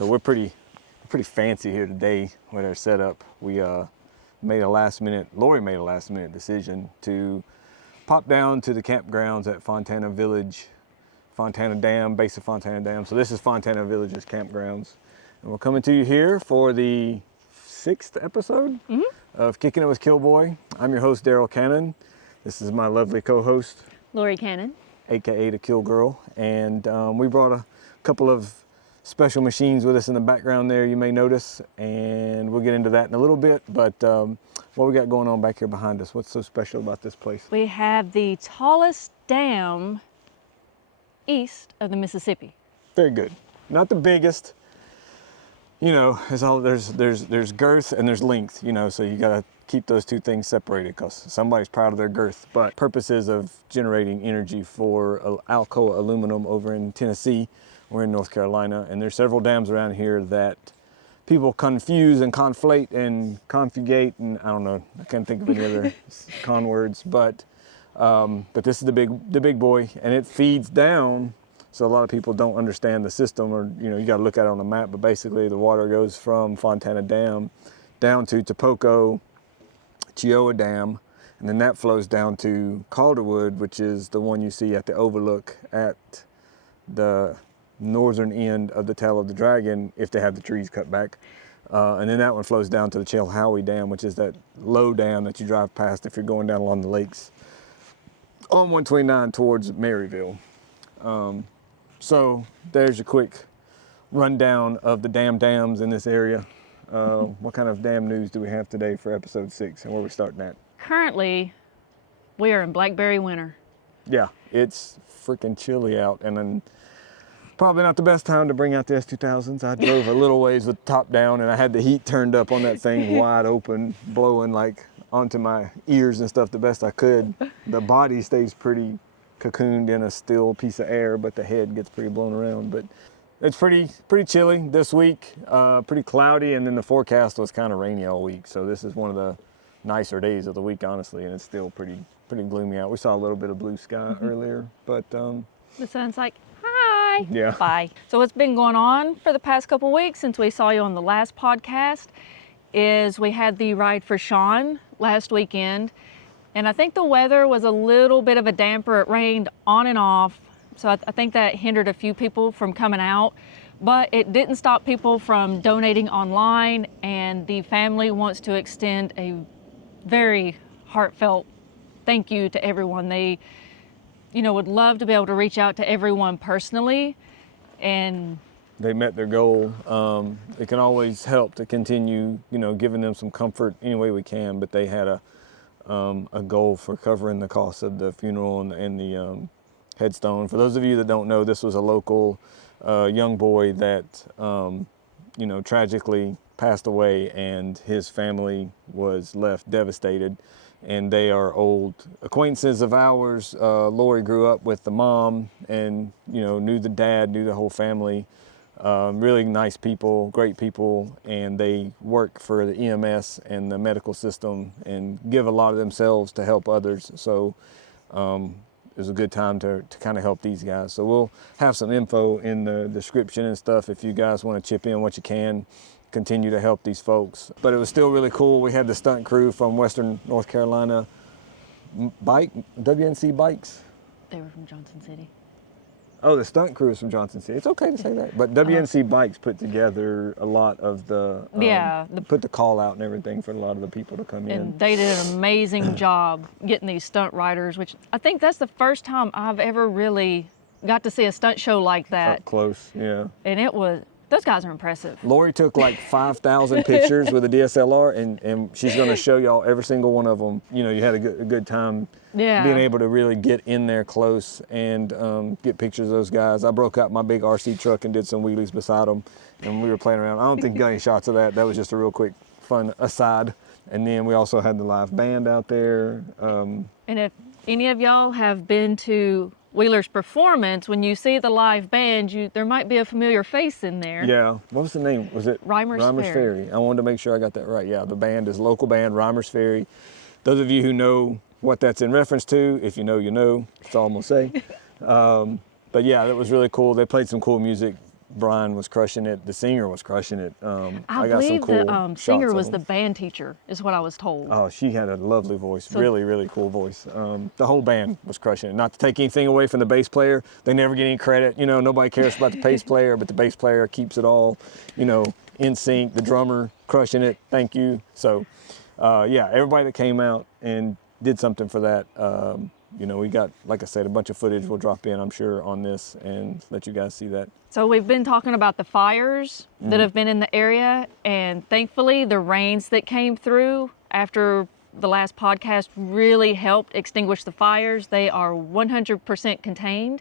So we're pretty fancy here today with our setup. We Lori made a last minute decision to pop down to the campgrounds at Fontana Dam, base of Fontana Dam. So this is Fontana Village's campgrounds. And we're coming to you here for the 6th episode of Kickin' It with Killboy. I'm your host, Daryl Cannon. This is my lovely co-host, Lori Cannon, AKA the Kill Girl. And we brought a couple of special machines with us in the background there, you may notice, and we'll get into that in a little bit. But what we got going on back here behind us? What's so special about this place? we have the tallest dam east of the Mississippi. Very good. Not the biggest. You know, there's girth and there's length, you know, so you gotta keep those two things separated because somebody's proud of their girth. But purposes of generating energy for Alcoa Aluminum over in Tennessee, we're in North Carolina, and there's several dams around here that people confuse and conflate and confugate, and I don't know, I can't think of any other con words, but this is the big boy, and it feeds down. So a lot of people don't understand the system, or you know, you got to look at it on the map. But basically, the water goes from Fontana Dam down to Topoko, Chioa Dam, and then that flows down to Calderwood, which is the one you see at the overlook at the northern end of the Tail of the Dragon, if they have the trees cut back. And then that one flows down to the Chilhowie Dam, which is that low dam that you drive past if you're going down along the lakes on 129 towards Maryville. So there's a quick rundown of the dams in this area. What kind of dam news do we have today for episode 6, and where are we starting at? Currently, we are in blackberry winter. Yeah, it's freaking chilly out, and then probably not the best time to bring out the S2000s. I drove a little ways with the top down, and I had the heat turned up on that thing wide open, blowing like onto my ears and stuff the best I could. The body stays pretty cocooned in a still piece of air, but the head gets pretty blown around. But it's pretty chilly this week, pretty cloudy, and then the forecast was kind of rainy all week. So this is one of the nicer days of the week, honestly, and it's still pretty gloomy out. We saw a little bit of blue sky earlier, but The sun's like, hi, yeah. bye. So what's been going on for the past couple weeks since we saw you on the last podcast is we had the ride for Shawn last weekend. And I think the weather was a little bit of a damper. It rained on and off. So I think that hindered a few people from coming out. But it didn't stop people from donating online. And the family wants to extend a very heartfelt thank you to everyone. They, you know, would love to be able to reach out to everyone personally. And they met their goal. It can always help to continue, you know, giving them some comfort any way we can. But they had a goal for covering the cost of the funeral and the headstone. For those of you that don't know, this was a local young boy that, you know, tragically passed away, and his family was left devastated. And they are old acquaintances of ours. Lori grew up with the mom and, you know, knew the dad, knew the whole family. Really nice people, great people, and they work for the EMS and the medical system and give a lot of themselves to help others. So it was a good time to kind of help these guys. So we'll have some info in the description and stuff if you guys want to chip in what you can, continue to help these folks. But it was still really cool. We had the stunt crew from Western North Carolina, WNC Bikes. they were from Johnson City. Oh, the stunt crew is from Johnson City. It's okay to say that. But WNC Bikes put together a lot of the, put the call out and everything for a lot of the people to come in. And they did an amazing job getting these stunt riders, which I think that's the first time I've ever really got to see a stunt show like that. Up close, yeah. And it was, those guys are impressive. Lori took like 5,000 pictures with a DSLR, and she's going to show y'all every single one of them. You know, you had a good time being able to really get in there close and get pictures of those guys. I broke out my big RC truck and did some wheelies beside them, and we were playing around. I don't think you got any shots of that. That was just a real quick, fun aside. And then we also had the live band out there. And if any of y'all have been to Wheeler's Performance, when you see the live band, there might be a familiar face in there. Yeah. What was the name? Was it Reimers Ferry? I wanted to make sure I got that right. Yeah, the band is local band, Reimers Ferry. Those of you who know what that's in reference to, if you know, you know. That's all I'm going to say. But yeah, that was really cool. They played some cool music. Brian was crushing it. The singer was crushing it. I got some believe cool the shots singer of was them. the band teacher, is what I was told. Oh, she had a lovely voice. So- Really, really cool voice. The whole band was crushing it. Not to take anything away from the bass player. They never get any credit. You know, nobody cares about the bass player, but the bass player keeps it all, you know, in sync. The drummer crushing it. Thank you. So, yeah, everybody that came out and did something for that. You know, we got, like I said, a bunch of footage we'll drop in, I'm sure, on this and let you guys see that. So we've been talking about the fires that have been in the area, and thankfully the rains that came through after the last podcast really helped extinguish the fires. They are 100% contained.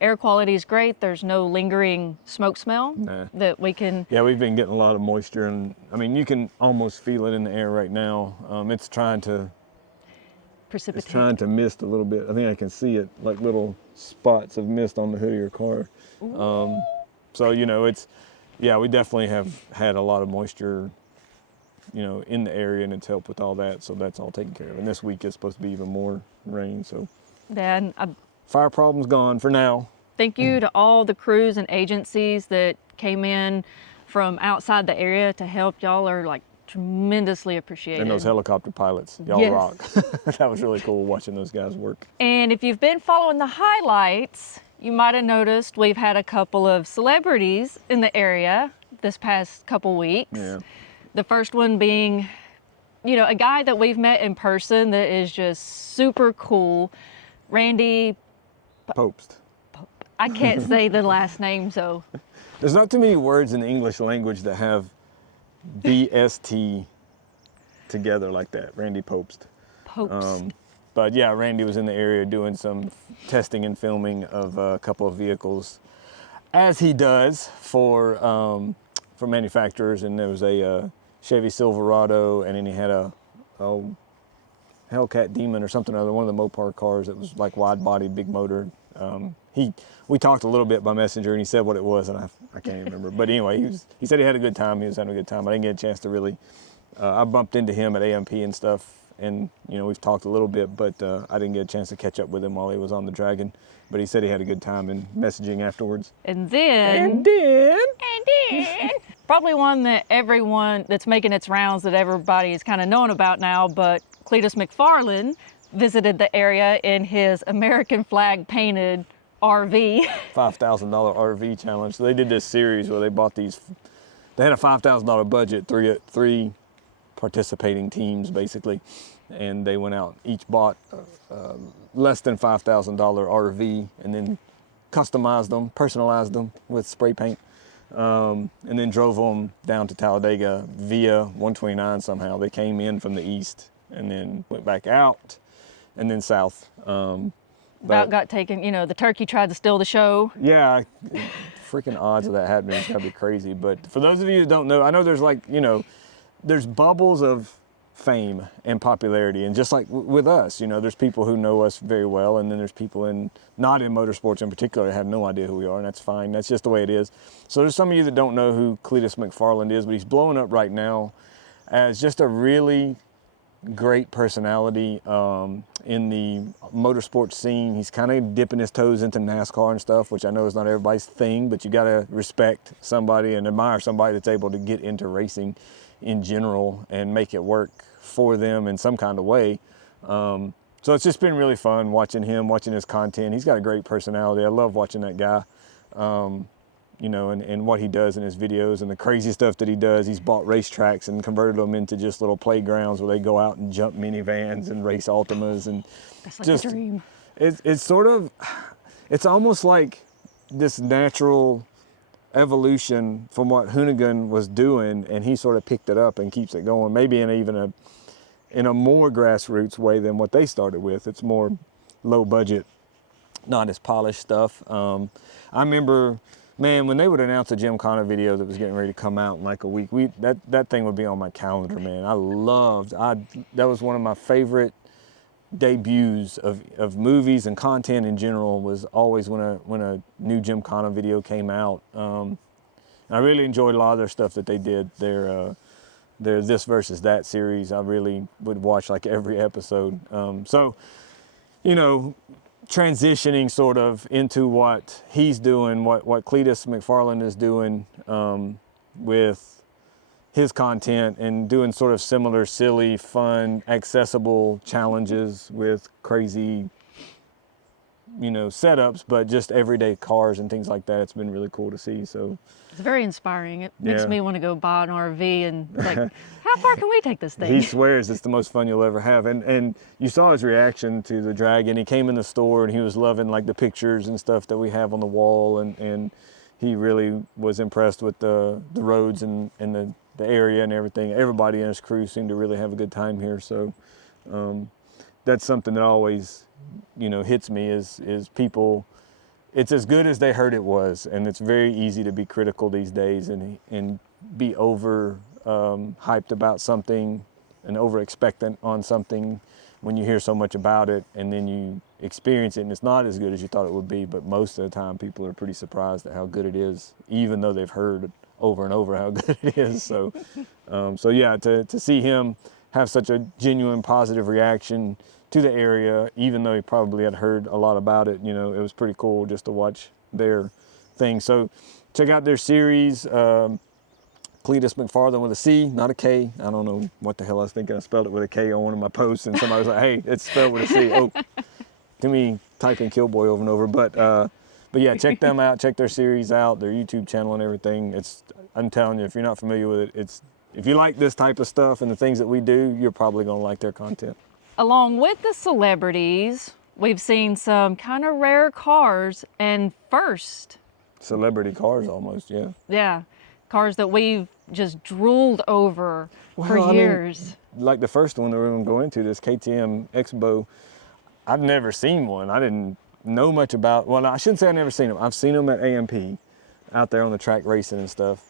Air quality is great. There's no lingering smoke smell that we can... Yeah, we've been getting a lot of moisture, and I mean, you can almost feel it in the air right now. It's trying to precipitate. It's trying to mist a little bit. I think I can see it, like little spots of mist on the hood of your car. So, you know, we definitely have had a lot of moisture, you know, in the area, and it's helped with all that. So that's all taken care of. And this week is supposed to be even more rain. So Then fire problem's gone for now. thank you to all the crews and agencies that came in from outside the area to help. Y'all are like tremendously appreciated. And those helicopter pilots, y'all Yes. rock. That was really cool watching those guys work. And if you've been following the highlights, you might have noticed we've had a couple of celebrities in the area this past couple weeks. Yeah. The first one being, you know, a guy that we've met in person that is just super cool, Randy. Pobst. I can't say the last name, so. There's not too many words in the English language that have BST together like that. Randy Pobst. Pobst. But yeah, Randy was in the area doing some testing and filming of a couple of vehicles, as he does for manufacturers. And there was a Chevy Silverado, and then he had a Hellcat Demon or something or other, one of the Mopar cars that was like wide body, big motor. We talked a little bit by messenger, and he said what it was, and I can't remember. But anyway, he said he had a good time. He was having a good time. I didn't get a chance to really. I bumped into him at AMP and stuff, and you know, we've talked a little bit, but I didn't get a chance to catch up with him while he was on the Dragon. But he said he had a good time in messaging afterwards. And then probably one that everyone that's making its rounds that everybody is kind of knowing about now, but Cleetus McFarland visited the area in his American flag painted RV. $5,000 RV challenge. So they did this series where they bought these. They had a $5,000 budget, three participating teams basically, and they went out. Each bought less than $5,000 RV, and then customized them, personalized them with spray paint, and then drove them down to Talladega via 129 somehow. They came in from the east and then went back out and then south. About got taken, you know, the turkey tried to steal the show. Yeah, freaking odds of that happening is gotta be crazy. But for those of you who don't know, I know there's like, you know, there's bubbles of fame and popularity, and just like with us, you know, there's people who know us very well, and then there's people not in motorsports in particular that have no idea who we are, and that's fine. That's just the way it is. So there's some of you that don't know who Cleetus McFarland is, but he's blowing up right now as just a really great personality in the motorsports scene. He's kind of dipping his toes into NASCAR and stuff, which I know is not everybody's thing, but you got to respect somebody and admire somebody that's able to get into racing in general and make it work for them in some kind of way. So it's just been really fun watching him, watching his content. He's got a great personality. I love watching that guy. You know, and what he does in his videos and the crazy stuff that he does. He's bought racetracks and converted them into just little playgrounds where they go out and jump minivans and race Altimas, and That's like just a dream. it's sort of, it's almost like this natural evolution from what Hoonigan was doing, and he sort of picked it up and keeps it going, maybe in a more grassroots way than what they started with. It's more low budget, not as polished stuff. I remember, man, when they would announce a Gymkhana video that was getting ready to come out in like a week, that thing would be on my calendar, man. That was one of my favorite debuts of movies and content in general, was always when a new Gymkhana video came out. I really enjoyed a lot of their stuff that they did. Their This Versus That series, I really would watch like every episode. So, you know, transitioning sort of into what he's doing, what Cleetus McFarland is doing with his content, and doing sort of similar, silly, fun, accessible challenges with crazy, setups, but just everyday cars and things like that. It's been really cool to see. So it's very inspiring. It makes me want to go buy an RV and like, how far can we take this thing? He swears it's the most fun you'll ever have. And you saw his reaction to the Dragon. He came in the store and he was loving like the pictures and stuff that we have on the wall. And he really was impressed with the roads and the area and everything. Everybody in his crew seemed to really have a good time here. So that's something that always, hits me is people. It's as good as they heard it was, and it's very easy to be critical these days and be over hyped about something and over expectant on something when you hear so much about it, and then you experience it and it's not as good as you thought it would be. But most of the time people are pretty surprised at how good it is, even though they've heard over and over how good it is. So to see him have such a genuine positive reaction to the area, even though he probably had heard a lot about it, it was pretty cool just to watch their thing. So check out their series, Cleetus McFarland with a C, not a K. I don't know what the hell I was thinking. I spelled it with a K on one of my posts, and somebody was like, hey, it's spelled with a C. Oh, to me, typing Killboy over and over. But yeah, check them out. Check their series out, their YouTube channel and everything. I'm telling you, if you're not familiar with it, if you like this type of stuff and the things that we do, you're probably going to like their content. Along with the celebrities, we've seen some kind of rare cars and first. Celebrity cars almost, yeah. Yeah, cars that we've just drooled over for years. Like the first one that we're going to go into, this KTM Expo, I've never seen one. I didn't know much about, well, I shouldn't say I've never seen them. I've seen them at AMP, out there on the track racing and stuff.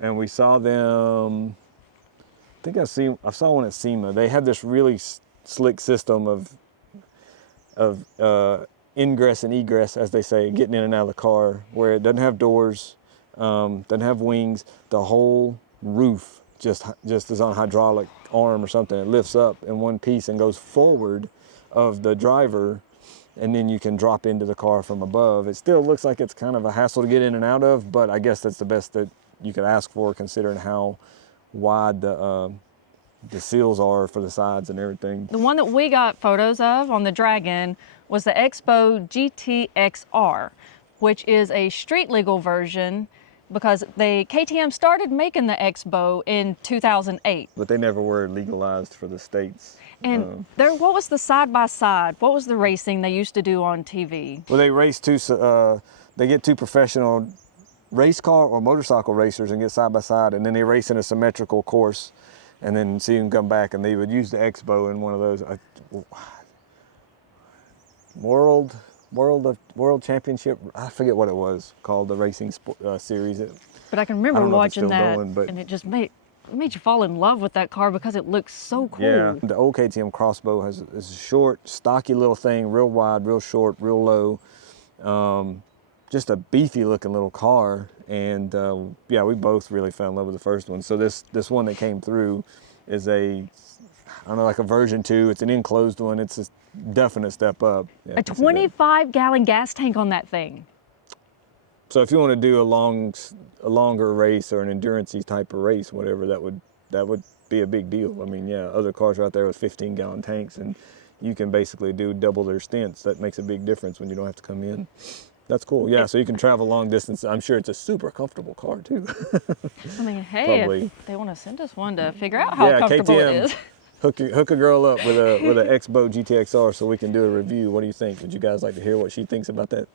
And we saw them, I saw one at SEMA. They had this really slick system of ingress and egress, as they say, getting in and out of the car, where it doesn't have doors, doesn't have wings. The whole roof just is on a hydraulic arm or something. It lifts up in one piece and goes forward of the driver, and then you can drop into the car from above. It still looks like it's kind of a hassle to get in and out of, but I guess that's the best that you could ask for, considering how wide the seals are for the sides and everything. The one that we got photos of on the Dragon was the Expo GTXR, which is a street legal version, because KTM started making the Expo in 2008. But they never were legalized for the States. And what was the side-by-side? What was the racing they used to do on TV? Well, they get two professional race car or motorcycle racers and get side-by-side, and then they race in a symmetrical course, and then see them come back, and they would use the Expo in one of those World Championship. I forget what it was called, the racing series. But I can remember watching that, and it just made you fall in love with that car because it looks so cool. Yeah, the old KTM Crossbow is a short, stocky little thing, real wide, real short, real low. Just a beefy looking little car. And we both really fell in love with the first one. So this one that came through is like a version 2. It's an enclosed one. It's a definite step up. Yeah, a 25-gallon gas tank on that thing. So if you want to do a longer race or an endurance-y type of race, whatever, that would be a big deal. I mean, yeah, other cars are out there with 15-gallon tanks, and you can basically do double their stints. That makes a big difference when you don't have to come in. That's cool. Yeah, so you can travel long distance. I'm sure it's a super comfortable car too. I mean, hey, if they want to send us one to figure out how comfortable KTM, it is. Hook a girl up with an Expo GTXR so we can do a review. What do you think? Would you guys like to hear what she thinks about that?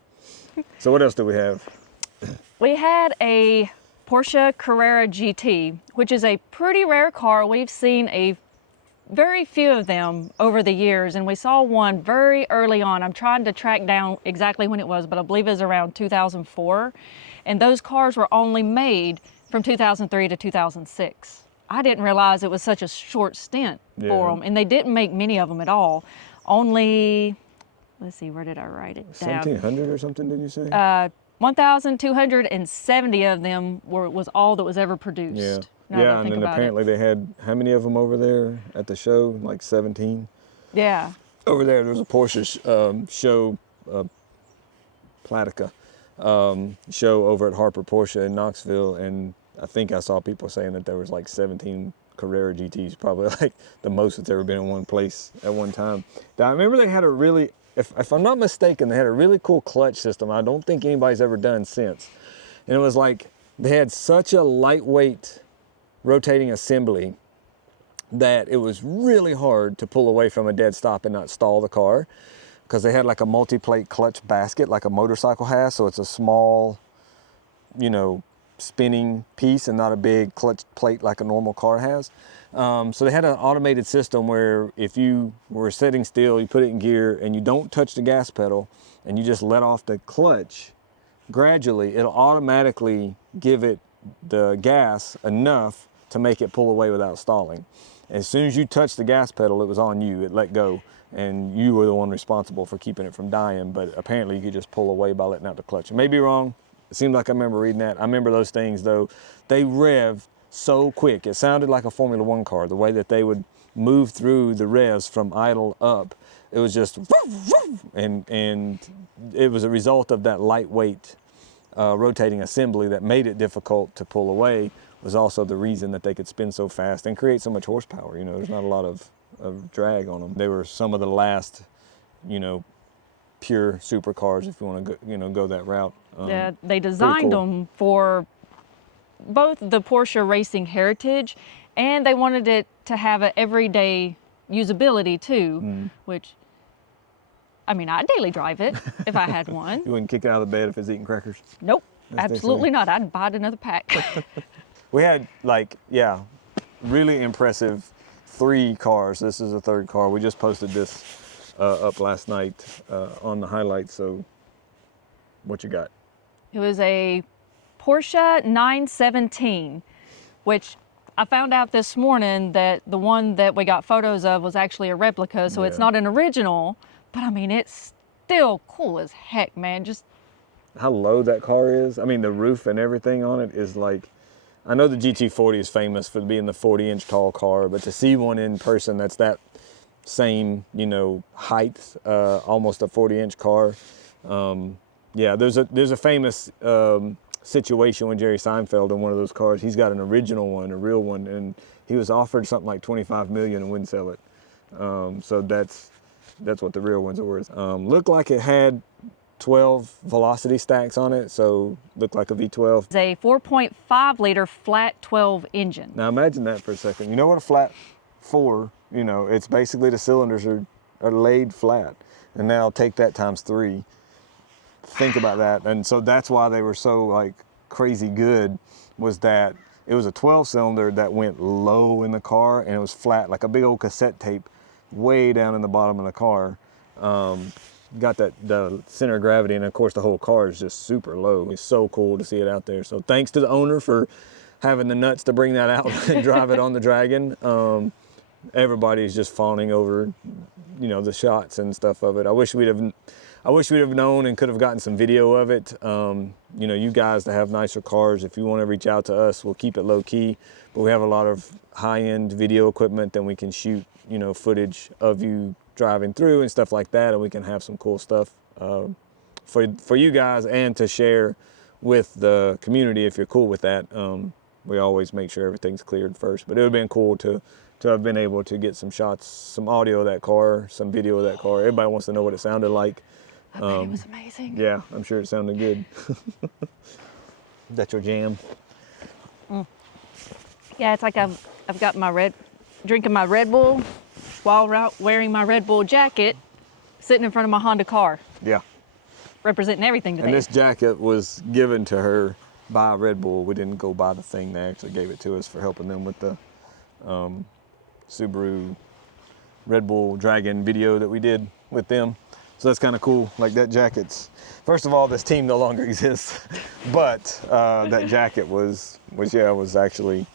So what else do we have? We had a Porsche Carrera GT, which is a pretty rare car. We've seen very few of them over the years, and we saw one very early on. I'm trying to track down exactly when it was, but I believe it was around 2004. And those cars were only made from 2003 to 2006. I didn't realize it was such a short stint for them, and they didn't make many of them at all. Only, let's see, where did I write it down? 1,700 or something, did you say? 1,270 of them was all that was ever produced. Yeah. Yeah, and then apparently they had, how many of them over there at the show? Like 17? Yeah. Over there was a Porsche show Platica show over at Harper Porsche in Knoxville, and I think I saw people saying that there was like 17 Carrera GTs, probably like the most that's ever been in one place at one time. Now, I remember they had a really, if I'm not mistaken, they had a really cool clutch system I don't think anybody's ever done since. And it was like, they had such a lightweight rotating assembly that it was really hard to pull away from a dead stop and not stall the car, because they had like a multi-plate clutch basket like a motorcycle has, so it's a small, you know, spinning piece and not a big clutch plate like a normal car has. So they had an automated system where if you were sitting still, you put it in gear and you don't touch the gas pedal and you just let off the clutch, gradually it'll automatically give it the gas enough to make it pull away without stalling. As soon as you touch the gas pedal, it was on you, it let go, and you were the one responsible for keeping it from dying, but apparently you could just pull away by letting out the clutch. I may be wrong. It seemed like I remember reading that. I remember those things though. They rev so quick. It sounded like a Formula One car, the way that they would move through the revs from idle up. It was just, and it was a result of that lightweight rotating assembly that made it difficult to pull away, was also the reason that they could spin so fast and create so much horsepower. You know, there's not a lot of drag on them. They were some of the last, you know, pure supercars, if you want to go, you know, go that route. Yeah, they designed them for both the Porsche racing heritage, and they wanted it to have an everyday usability too, which, I mean, I'd daily drive it if I had one. You wouldn't kick it out of the bed if it's eating crackers? Nope, absolutely not. I'd buy another pack. We had like, yeah, really impressive 3 cars. This is the 3rd car. We just posted this up last night on the highlights. So what you got? It was a Porsche 917, which I found out this morning that the one that we got photos of was actually a replica, so it's not an original, but I mean, it's still cool as heck, man. Just how low that car is. I mean, the roof and everything on it is like, I know the GT40 is famous for being the 40-inch tall car, but to see one in person that's that same, you know, height, almost a 40-inch car. Yeah, there's a famous situation with Jerry Seinfeld in one of those cars. He's got an original one, a real one, and he was offered something like $25 million and wouldn't sell it. So that's what the real ones are worth. Looked like it had 12 velocity stacks on it, so looked like a V12. It's a 4.5 liter flat 12 engine. Now imagine that for a second. You know what a flat 4, you know, it's basically the cylinders are laid flat. And now take that times 3. Think about that. And so that's why they were so like crazy good, was that it was a 12 cylinder that went low in the car and it was flat, like a big old cassette tape way down in the bottom of the car. Got the center of gravity, and of course the whole car is just super low. It's so cool to see it out there. So thanks to the owner for having the nuts to bring that out and drive it on the Dragon. Everybody's just fawning over, you know, the shots and stuff of it. I wish we'd have known and could have gotten some video of it. You know, you guys that have nicer cars, if you want to reach out to us, we'll keep it low key, but we have a lot of high-end video equipment that we can shoot, you know, footage of you driving through and stuff like that, and we can have some cool stuff for you guys and to share with the community if you're cool with that. We always make sure everything's cleared first, but it would have been cool to have been able to get some shots, some audio of that car, some video of that car. Everybody wants to know what it sounded like. I bet it was amazing. Yeah, I'm sure it sounded good. That's your jam? Yeah, it's like I've got drinking my Red Bull while wearing my Red Bull jacket, sitting in front of my Honda car. Yeah. Representing everything today. And this jacket was given to her by Red Bull. We didn't go buy the thing. They actually gave it to us for helping them with the Subaru Red Bull Dragon video that we did with them. So that's kind of cool. Like that jacket's, first of all, this team no longer exists, but that jacket was actually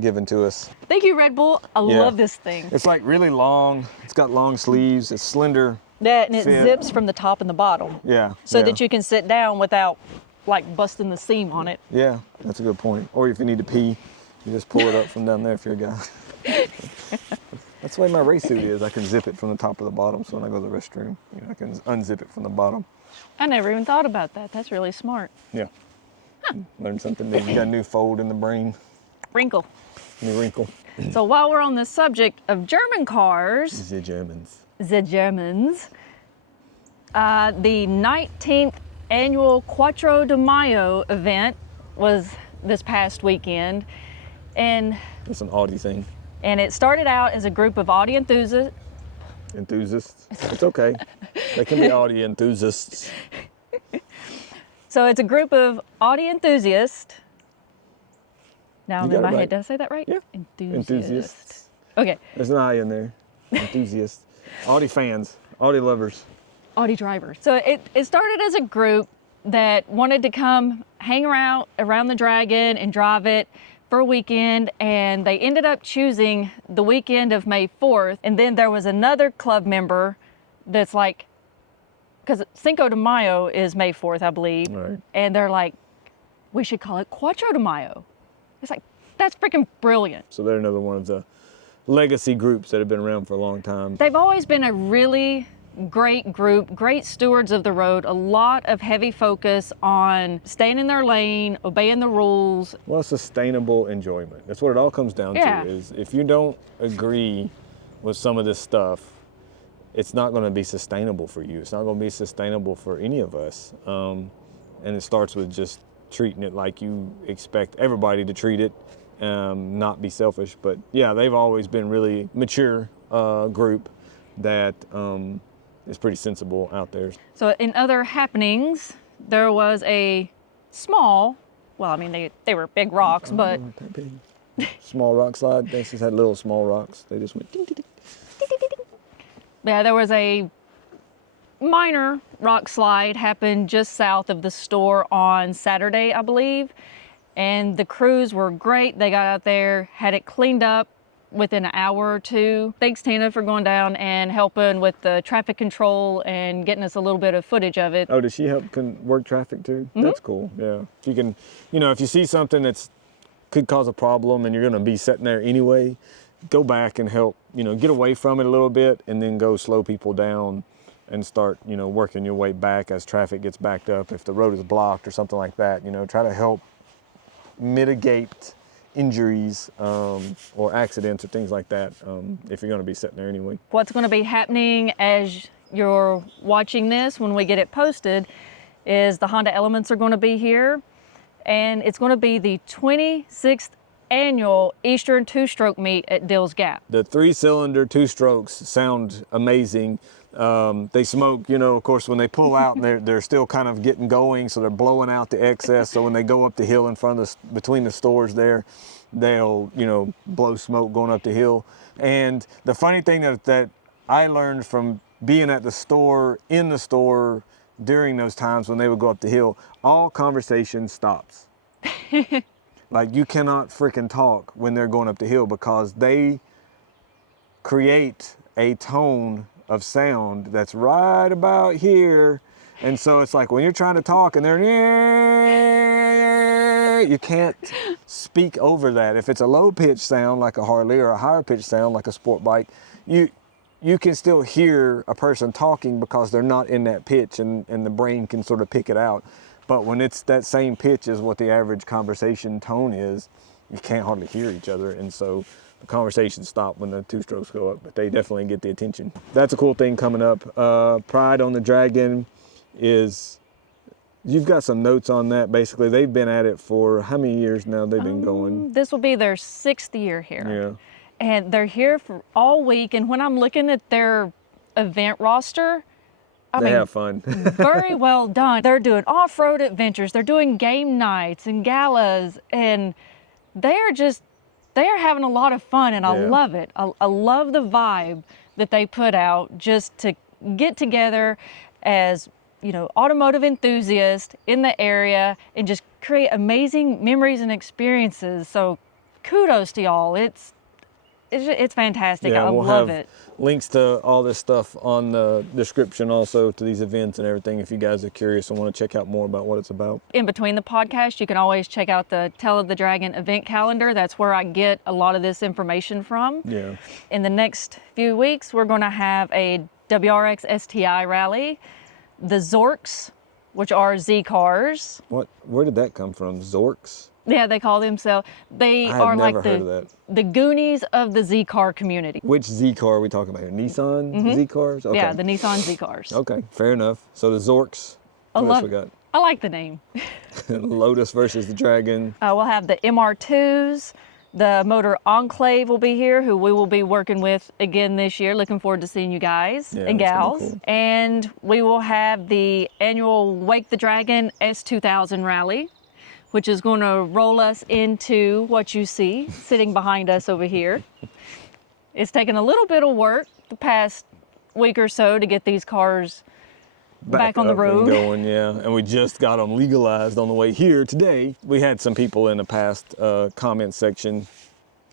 given to us. Thank you, Red Bull. I love this thing. It's like really long. It's got long sleeves. It's slender. Yeah, and it zips from the top and the bottom. Yeah. So that you can sit down without like busting the seam on it. Yeah, that's a good point. Or if you need to pee, you just pull it up from down there if you're a guy. That's That's the way my race suit is. I can zip it from the top to the bottom, so when I go to the restroom, I can unzip it from the bottom. I never even thought about that. That's really smart. Yeah. Learn something new. You got a new fold in the brain. Wrinkle. New wrinkle. So while we're on the subject of German cars, The Germans. the 19th annual Quattro De Mayo event was this past weekend, and It's an Audi thing. it started out as a group of Audi enthusiasts. It's okay. They can be Audi enthusiasts. So it's a group of Audi enthusiasts. Now I'm You in got my it head. right. Did I say that right? Yeah. Enthusiasts. Okay. There's an I in there. Enthusiasts. Audi fans. Audi lovers. Audi drivers. So it started as a group that wanted to come hang around the Dragon and drive it for a weekend, and they ended up choosing the weekend of May 4th. And then there was another club member that's like, because Cinco de Mayo is May 4th, I believe, Right. and they're like, we should call it Quattro de Mayo. It's like, that's freaking brilliant. So they're another one of the legacy groups that have been around for a long time. They've always been a really great group, great stewards of the road, a lot of heavy focus on staying in their lane, obeying the rules. Well, sustainable enjoyment. That's what it all comes down Yeah. to, is if you don't agree with some of this stuff, it's not going to be sustainable for you. It's not going to be sustainable for any of us. And it starts with just treating it like you expect everybody to treat it, not be selfish. But yeah, they've always been really mature group that is pretty sensible out there. So in other happenings, there was a small, well, I mean, they were big rocks, but Small rock slide. They just had little small rocks. They just went ding, ding, ding. yeah, there was a minor rock slide happened just south of the store on Saturday, I believe. And the crews were great. They got out there, had it cleaned up within an hour or two. Thanks, Tina, for going down and helping with the traffic control and getting us a little bit of footage of it. Oh, does she help work traffic too? That's cool. Yeah. If you can, if you see something that's could cause a problem and you're going to be sitting there anyway, go back and help, get away from it a little bit and then go slow people down and start, working your way back as traffic gets backed up. If the road is blocked or something like that, try to help mitigate injuries or accidents or things like that if you're going to be sitting there anyway. What's going to be happening as you're watching this when we get it posted is the Honda Elements are going to be here, and it's going to be the 26th annual Eastern two-stroke meet at Dill's Gap. The 3-cylinder 2-strokes sound amazing. They smoke, of course, when they pull out, they're still kind of getting going, so they're blowing out the excess. So when they go up the hill in front of between the stores there, they'll, blow smoke going up the hill. And the funny thing that I learned from being at the store, in the store, during those times when they would go up the hill, all conversation stops. Like, you cannot freaking talk when they're going up the hill because they create a tone of sound that's right about here. And so it's like when you're trying to talk and they're, you can't speak over that. If it's a low pitch sound like a Harley or a higher pitch sound like a sport bike, you can still hear a person talking because they're not in that pitch and the brain can sort of pick it out. But when it's that same pitch as what the average conversation tone is, you can't hardly hear each other. And so the conversations stop when the 2-strokes go up, but they definitely get the attention. That's a cool thing coming up. Pride on the Dragon is, you've got some notes on that. Basically, they've been at it for how many years now they've been going? This will be their 6th year here. Yeah. And they're here for all week. And when I'm looking at their event roster, I mean, have fun. very well done. They're doing off-road adventures. They're doing game nights and galas, and they are having a lot of fun, and I love it. I love the vibe that they put out just to get together as, automotive enthusiasts in the area and just create amazing memories and experiences. So kudos to y'all. It's fantastic. Yeah, I we'll love have it. links to all this stuff on the description also to these events and everything if you guys are curious and want to check out more about what it's about. In between the podcast, you can always check out the Tell of the Dragon event calendar. That's where I get a lot of this information from. Yeah. In the next few weeks, we're going to have a WRX STI rally, the Zorks, which are Z cars. Where did that come from? Zorks? Yeah, they call themselves. They I have are never like heard of that. the Goonies of the Z car community. Which Z car are we talking about here? Nissan Z cars? Okay. Yeah, the Nissan Z cars. Okay, fair enough. So the Zorks. What else we got? I like the name. Lotus versus the Dragon. We'll have the MR2s. The Motor Enclave will be here, who we will be working with again this year. Looking forward to seeing you guys and that's gonna be gals. cool. And we will have the annual Wake the Dragon S2000 rally, which is going to roll us into what you see sitting behind us over here. It's taken a little bit of work the past week or so to get these cars back on the up road. And going, yeah. And we just got them legalized on the way here today. We had some people in the past comment section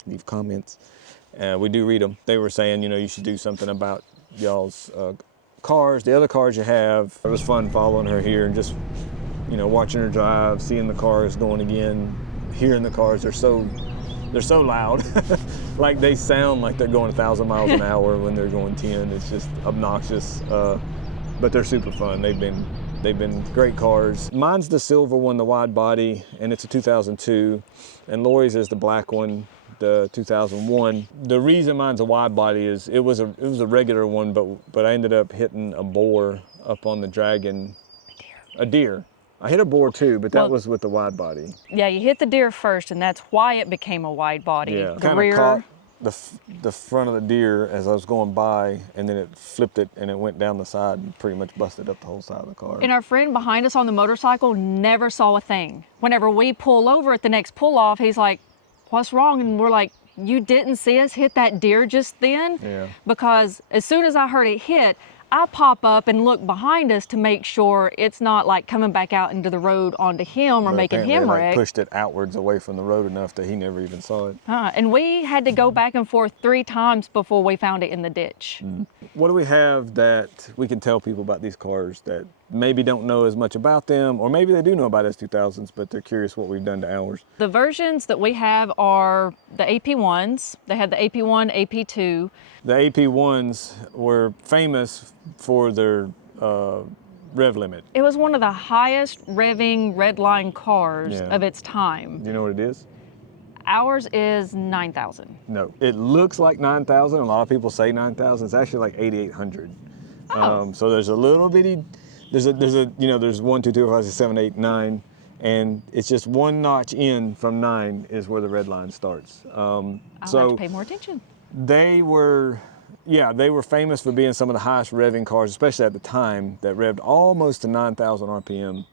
leave comments. We do read them. They were saying, you should do something about y'all's cars, the other cars you have. It was fun following her here and just, watching her drive, seeing the cars going again, hearing the cars. They're so loud. Like they sound like they're going 1,000 miles an hour when they're going 10. It's just obnoxious. But they're super fun. They've been great cars. Mine's the silver one, the wide body, and it's a 2002. And Lori's is the black one, the 2001. The reason mine's a wide body is it was a regular one, but I ended up hitting a boar up on the Dragon. A deer. I hit a boar too, but that was with the wide body. Yeah, you hit the deer first, and that's why it became a wide body. Yeah, The kind of rear. caught the front of the deer as I was going by, and then it flipped it and it went down the side and pretty much busted up the whole side of the car. And our friend behind us on the motorcycle never saw a thing. Whenever we pull over at the next pull off, he's like, "What's wrong?" And we're like, "You didn't see us hit that deer just then?" Yeah. Because as soon as I heard it hit, I pop up and look behind us to make sure it's not like coming back out into the road onto him or But making apparently him it, wreck. pushed it outwards away from the road enough that he never even saw it. And we had to go back and forth 3 times before we found it in the ditch. What do we have that we can tell people about these cars that maybe don't know as much about them, or maybe they do know about S2000s, but they're curious what we've done to ours? The versions that we have are the AP1s. They had the AP1, AP2. The AP1s were famous for their rev limit. It was one of the highest revving redline cars Yeah. of its time. You know what it is? Ours is 9,000. No. It looks like 9,000. A lot of people say 9,000. It's actually like 8,800. Oh. So there's a little bitty, there's 1, 2, 3, 4, 5, 6, 7, 8, 9. And it's just one notch in from 9 is where the red line starts. I'll have to pay more attention. They were famous for being some of the highest revving cars, especially at the time, that revved almost to 9,000 RPM.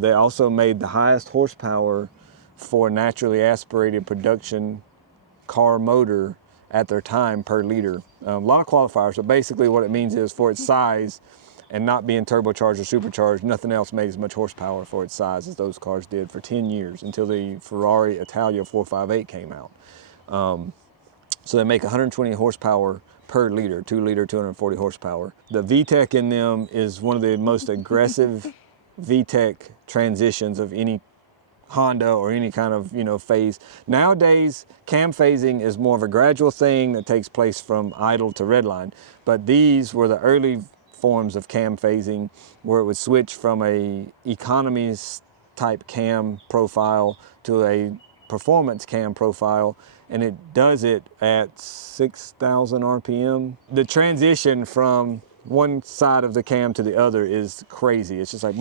They also made the highest horsepower for naturally aspirated production car motor at their time per liter. A lot of qualifiers, but basically what it means is for its size and not being turbocharged or supercharged, nothing else made as much horsepower for its size as those cars did for 10 years until the Ferrari Italia 458 came out. So they make 120 horsepower per liter, 2 liter, 240 horsepower. The VTEC in them is one of the most aggressive VTEC transitions of any Honda or any kind of phase. Nowadays, cam phasing is more of a gradual thing that takes place from idle to redline, but these were the early forms of cam phasing where it would switch from a economies type cam profile to a performance cam profile, and it does it at 6,000 RPM. The transition from one side of the cam to the other is crazy. It's just like,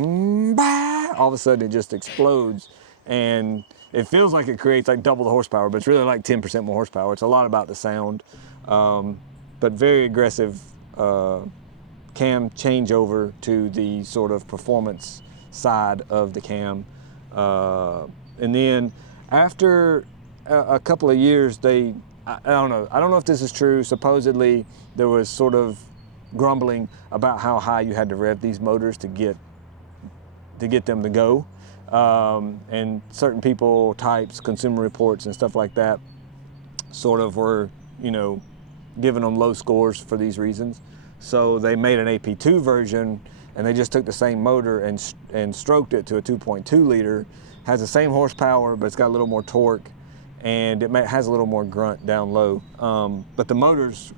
all of a sudden it just explodes, and it feels like it creates like double the horsepower, but it's really like 10% more horsepower. It's a lot about the sound, but very aggressive cam changeover to the sort of performance side of the cam. And then after a couple of years, I don't know if this is true. Supposedly there was sort of grumbling about how high you had to rev these motors to get them to go. And certain people, types, Consumer Reports and stuff like that sort of were, giving them low scores for these reasons. So they made an AP2 version, and they just took the same motor and stroked it to a 2.2 liter. Has the same horsepower, but it's got a little more torque, and it has a little more grunt down low. But the motors,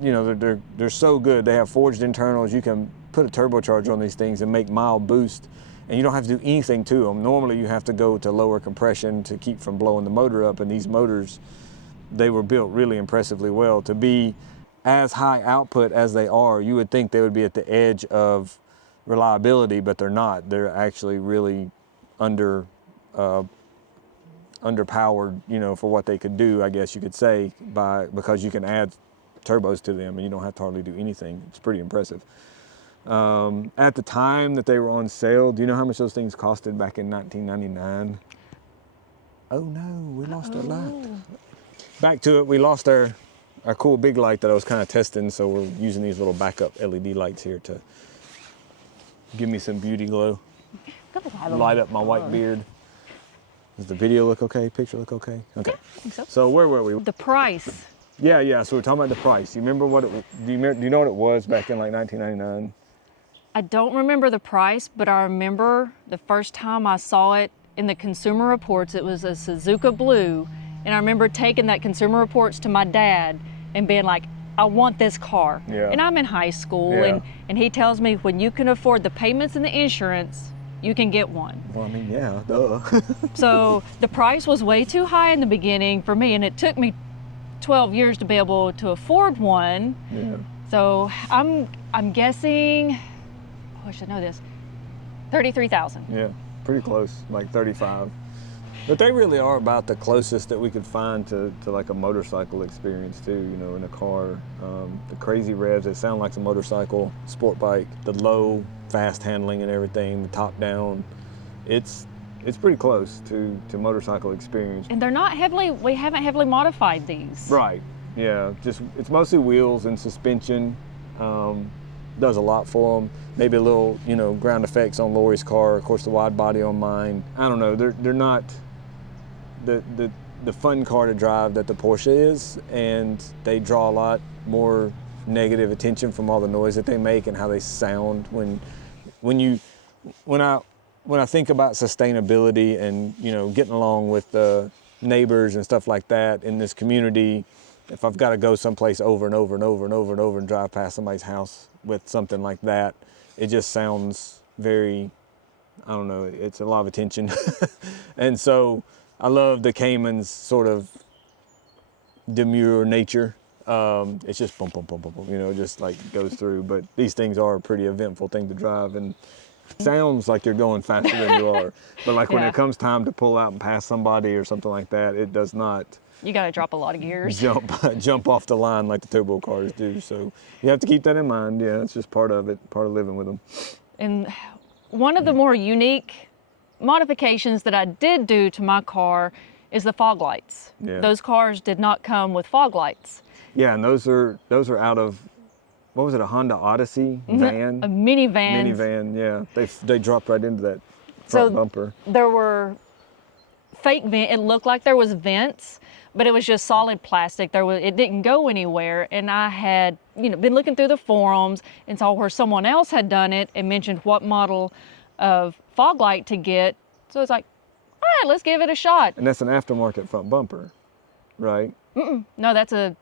they're so good. They have forged internals. You can put a turbocharger on these things and make mild boost, and you don't have to do anything to them. Normally you have to go to lower compression to keep from blowing the motor up, and these motors, they were built really impressively well. To be as high output as they are, you would think they would be at the edge of reliability, but they're not. They're actually really underpowered, for what they could do, I guess you could say, because you can add turbos to them and you don't have to hardly do anything. It's pretty impressive. At the time that they were on sale, do you know how much those things costed back in 1999? Oh no, we lost our light. Back to it, we lost our cool big light that I was kind of testing, so we're using these little backup LED lights here to give me some beauty glow. Light up my white beard. Does the video look okay? Picture look okay? Okay. Yeah, I think so. So where were we? The price. Yeah. So we're talking about the price. You remember do you know what it was back in like 1999? I don't remember the price, but I remember the first time I saw it in the Consumer Reports. It was a Suzuka Blue, and I remember taking that Consumer Reports to my dad and being like, I want this car. Yeah. And I'm in high school, and he tells me, when you can afford the payments and the insurance, you can get one. Well, I mean, yeah, duh. So the price was way too high in the beginning for me, and it took me 12 years to be able to afford one. Yeah. So I'm guessing, I should know this, 33,000. Yeah, pretty close, like 35. But they really are about the closest that we could find to like a motorcycle experience too, in a car. The crazy revs, they sound like a motorcycle, sport bike, the low, fast handling and everything, the top down. It's pretty close to motorcycle experience. And they're not we haven't heavily modified these. Right, yeah, it's mostly wheels and suspension. Does a lot for them. Maybe a little, ground effects on Lori's car, of course the wide body on mine. I don't know, they're not the fun car to drive that the Porsche is, and they draw a lot more negative attention from all the noise that they make and how they sound. When I think about sustainability and getting along with the neighbors and stuff like that in this community, if I've got to go someplace over and over and over and over and over and drive past somebody's house with something like that, it just sounds very, I don't know, it's a lot of attention. And so I love the Cayman's sort of demure nature. It's just boom, boom, boom, boom, boom, just like goes through. But these things are a pretty eventful thing to drive, and sounds like you're going faster than you are. But like when it comes time to pull out and pass somebody or something like that, it does not. You got to drop a lot of gears. Jump off the line like the turbo cars do. So you have to keep that in mind. Yeah, it's just part of it, part of living with them. And one of the more unique modifications that I did do to my car is the fog lights. Yeah. Those cars did not come with fog lights. Yeah, and those are out of, what was it, a Honda Odyssey van? A minivan. Minivan, yeah. They dropped right into that front bumper. There were fake vents. It looked like there was vents, but it was just solid plastic. It didn't go anywhere. And I had been looking through the forums and saw where someone else had done it and mentioned what model of fog light to get. So it's like, all right, let's give it a shot. And that's an aftermarket front bumper, right? No, that's a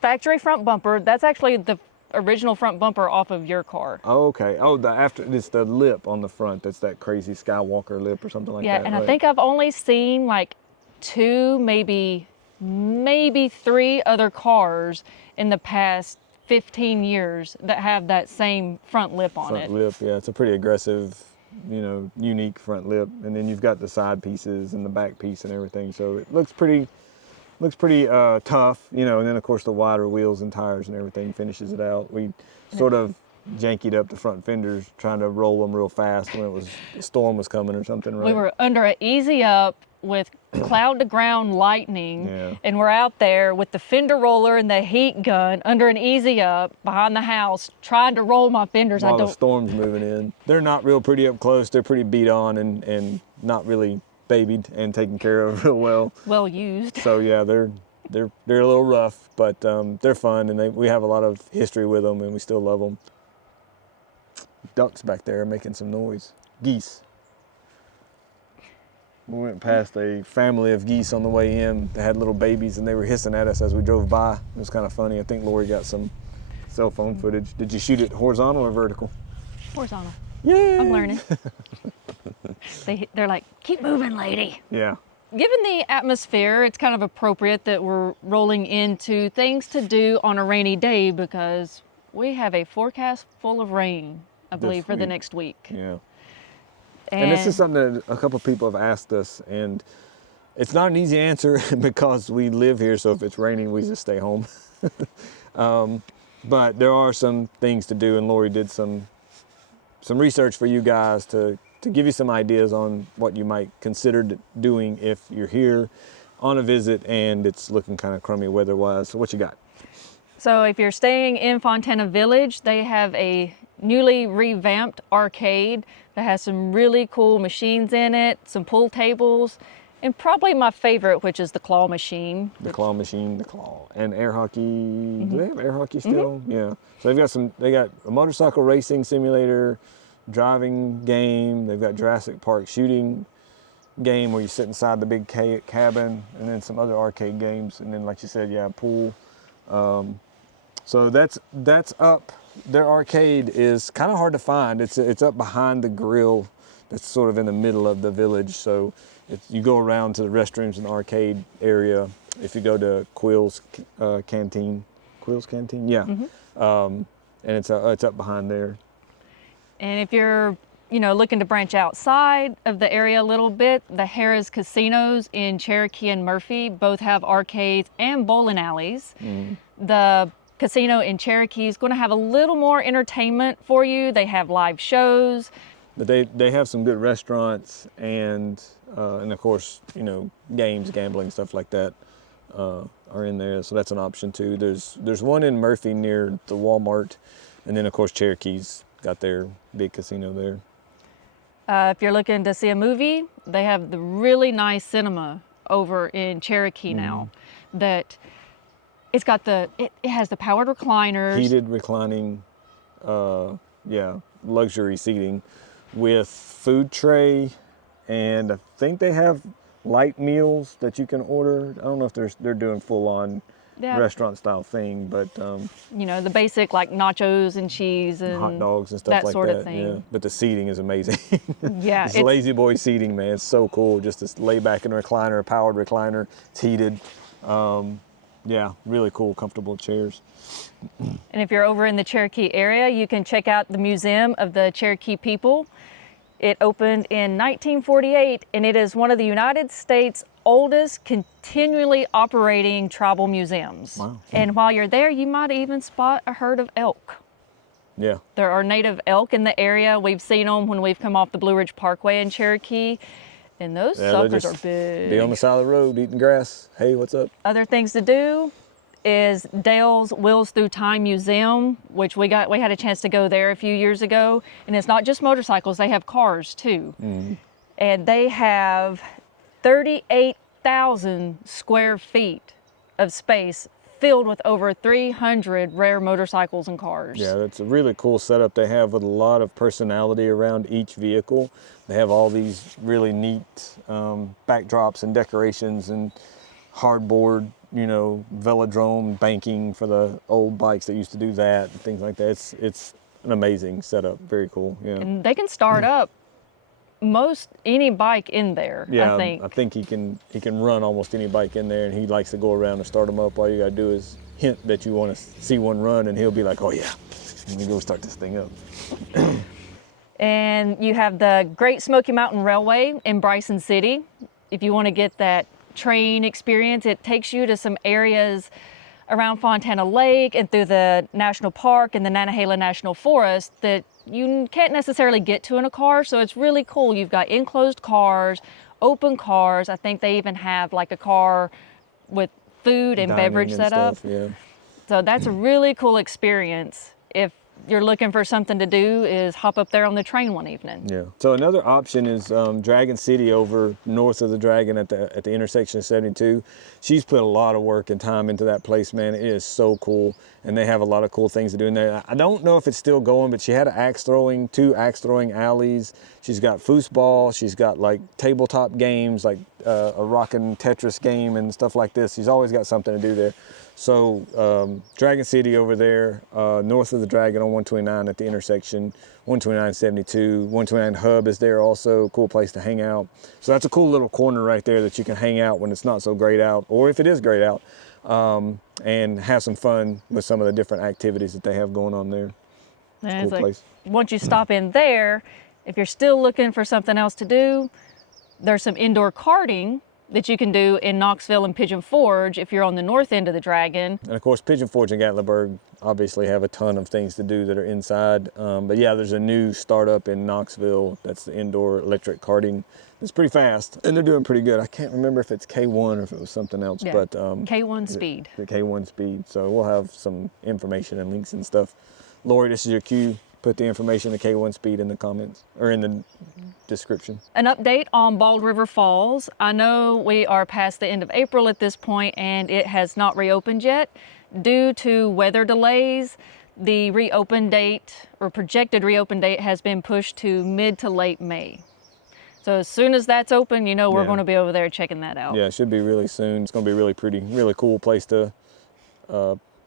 factory front bumper. That's actually the original front bumper off of your car. Oh, okay. Oh, it's the lip on the front. That's that crazy Skywalker lip or something like that. Yeah, and right? I think I've only seen like 2, maybe 3 other cars in the past 15 years that have that same front lip on it. Front lip, yeah. It's a pretty aggressive, unique front lip. And then you've got the side pieces and the back piece and everything. So it looks pretty tough, and then of course the wider wheels and tires and everything finishes it out. We sort of jankied up the front fenders trying to roll them real fast when the storm was coming or something, right? We were under an easy up with cloud to ground lightning, and we're out there with the fender roller and the heat gun under an easy up behind the house trying to roll my fenders. While the storm's moving in. They're not real pretty up close. They're pretty beat on and not really babied and taken care of real well. Well used. So yeah, they're a little rough, but they're fun, and we have a lot of history with them, and we still love them. Ducks back there making some noise. Geese. We went past a family of geese on the way in. They had little babies, and they were hissing at us as we drove by. It was kind of funny. I think Lori got some cell phone footage. Did you shoot it horizontal or vertical? Horizontal. Yeah. I'm learning. They're like, keep moving, lady. Yeah. Given the atmosphere, it's kind of appropriate that we're rolling into things to do on a rainy day because we have a forecast full of rain, I believe, for the next week. Yeah. And this is something that a couple of people have asked us, and it's not an easy answer because we live here, so if it's raining, we just stay home. But there are some things to do, and Lori did some research for you guys to give you some ideas on what you might consider doing if you're here on a visit and it's looking kind of crummy weather-wise. So what you got? So if you're staying in Fontana Village, they have a newly revamped arcade that has some really cool machines in it, some pool tables, and probably my favorite, which is the claw machine. The claw and air hockey. Mm-hmm. Do they have air hockey still? Mm-hmm. Yeah. So they got a motorcycle racing simulator, driving game. They've got Jurassic Park shooting game where you sit inside the big cabin, and then some other arcade games, and then like you said, yeah, pool. So that's up. Their arcade is kind of hard to find. It's up behind the grill that's sort of in the middle of the village. So you go around to the restrooms and the arcade area. If you go to Quill's Canteen, yeah. Mm-hmm. And it's up behind there. And if you're looking to branch outside of the area a little bit, the Harrah's Casinos in Cherokee and Murphy both have arcades and bowling alleys. Mm. The casino in Cherokee is going to have a little more entertainment for you. They have live shows. But they have some good restaurants and of course, games, gambling, stuff like that are in there. So that's an option too. There's one in Murphy near the Walmart, and then of course Cherokee's got their big casino there. If you're looking to see a movie, they have the really nice cinema over in Cherokee now. That it has the powered recliners, heated reclining, luxury seating with food tray, and I think they have light meals that you can order. I don't know if they're doing full on restaurant style thing, but the basic like nachos and cheese and hot dogs and stuff like that. That sort of thing. Yeah. But the seating is amazing. Yeah, it's lazy boy seating, man. It's so cool. Just to lay back in a recliner, a powered recliner. It's heated. Really cool, comfortable chairs. And if you're over in the Cherokee area, you can check out the Museum of the Cherokee People. It opened in 1948, and it is one of the United States' oldest continually operating tribal museums. Wow. And while you're there, you might even spot a herd of elk. Yeah. There are native elk in the area. We've seen them when we've come off the Blue Ridge Parkway in Cherokee, and those suckers are big. Be on the side of the road eating grass. Hey, what's up? Other things to do is Dale's Wheels Through Time Museum, which we had a chance to go there a few years ago. And it's not just motorcycles, they have cars too. Mm-hmm. And they have 38,000 square feet of space filled with over 300 rare motorcycles and cars. Yeah, that's a really cool setup they have with a lot of personality around each vehicle. They have all these really neat backdrops and decorations and hardboard, velodrome banking for the old bikes that used to do that and things like that. It's an amazing setup. Very cool. Yeah. And they can start up most any bike in there. Yeah, I think he can run almost any bike in there, and he likes to go around and start them up. All you gotta do is hint that you want to see one run, and he'll be like, "Oh yeah, let me go start this thing up." And you have the Great Smoky Mountain Railway in Bryson City. If you want to get that train experience, it takes you to some areas around Fontana Lake and through the National Park and the Nantahala National Forest that you can't necessarily get to in a car. So it's really cool. You've got enclosed cars, open cars. I think they even have like a car with food and Dining beverage and set up. stuff, yeah. So that's a really cool experience. If you're looking for something to do, is hop up there on the train one evening. Yeah. So another option is Dragon City over north of the Dragon at the intersection of 72. She's put a lot of work and time into that place, man. It is so cool, and they have a lot of cool things to do in there. I don't know if it's still going, but she had two axe throwing alleys. She's got foosball. She's got like tabletop games, like a rockin' Tetris game and stuff like this. She's always got something to do there. So Dragon City over there, north of the Dragon on 129 at the intersection, 129 72, 129 Hub is there also, cool place to hang out. So that's a cool little corner right there that you can hang out when it's not so great out, or if it is great out, and have some fun with some of the different activities that they have going on there. It's a cool place. Once you stop in there, if you're still looking for something else to do, there's some indoor karting that you can do in Knoxville and Pigeon Forge if you're on the north end of the Dragon. And of course, Pigeon Forge and Gatlinburg obviously have a ton of things to do that are inside. But yeah, there's a new startup in Knoxville that's the indoor electric karting. It's pretty fast, and they're doing pretty good. I can't remember if it's K1 or if it was something else, Yeah, but K1 Speed. The K1 Speed. So we'll have some information and links and stuff. Lori, this is your cue. Put the information to K1 Speed in the comments or in the description. An update on Bald River Falls. I know we are past the end of April at this point and it has not reopened yet. Due to weather delays, the reopen date or projected reopen date has been pushed to mid to late May. So as soon as that's open, you know we're going to be over there checking that out. Yeah, it should be really soon. It's going to be really pretty, really cool place to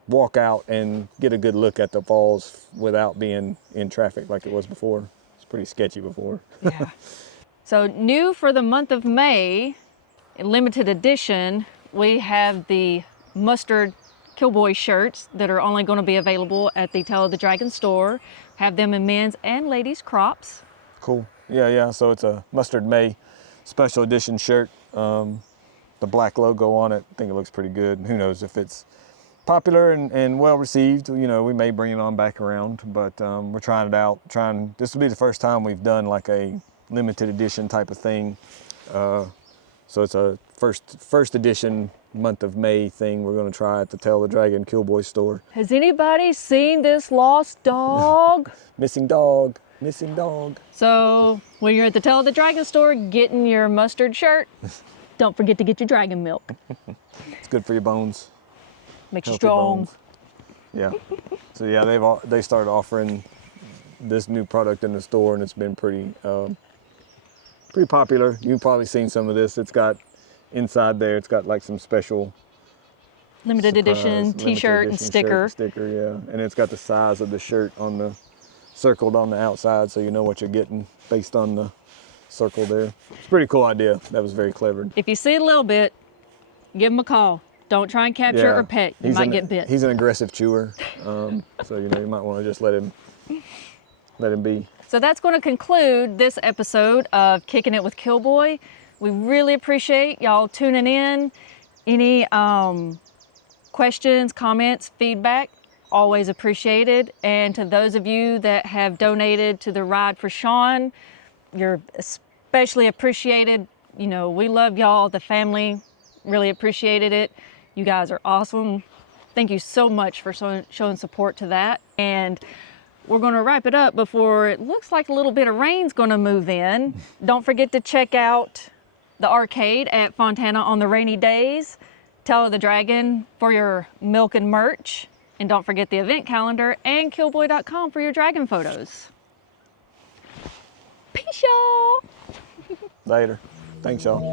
walk out and get a good look at the falls without being in traffic like it was before. It's pretty sketchy before. Yeah. So new for the month of May, in limited edition, we have the mustard Killboy shirts that are only going to be available at the Tail of the Dragon store. Have them in men's and ladies' crops. Cool. Yeah. So it's a Mustard May special edition shirt. The black logo on it, I think it looks pretty good. Who knows if it's popular and well received. You know, we may bring it on back around, but we're trying it out. This will be the first time we've done like a limited edition type of thing. So it's a first edition month of May thing we're going to try at the Tail of the Dragon Killboy store. Has anybody seen this lost dog? Missing dog. So when you're at the Tail of the Dragon store getting your mustard shirt, don't forget to get your dragon milk. It's good for your bones. Makes you Healthy strong. bones. Yeah. So yeah, they started offering this new product in the store, and it's been pretty popular. You've probably seen some of this. It's got inside there. It's got like some special limited edition T-shirt and sticker. Sticker, yeah. And it's got the size of the shirt circled on the outside, so you know what you're getting based on the circle there. It's a pretty cool idea. That was very clever. If you see a little bit, give him a call. Don't try and capture or pet. You might get bit. He's an aggressive chewer, so you might want to just let him be. So that's going to conclude this episode of Kicking It with Killboy. We really appreciate y'all tuning in. Any questions, comments, feedback, always appreciated. And to those of you that have donated to the Ride for Shawn, you're especially appreciated. You know, we love y'all, the family, really appreciated it. You guys are awesome. Thank you so much for showing support to that. And we're gonna wrap it up before it looks like a little bit of rain's gonna move in. Don't forget to check out the arcade at Fontana on the rainy days. Tail of the Dragon for your milk and merch. And don't forget the event calendar and killboy.com for your dragon photos. Peace, y'all. Later. Thanks, y'all.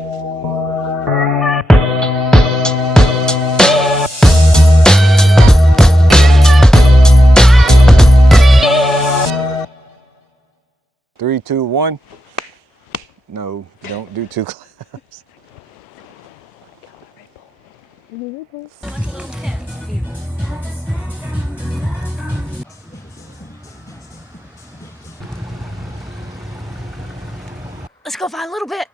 3, 2, 1. No, don't do 2 claps. Let's go find a little bit.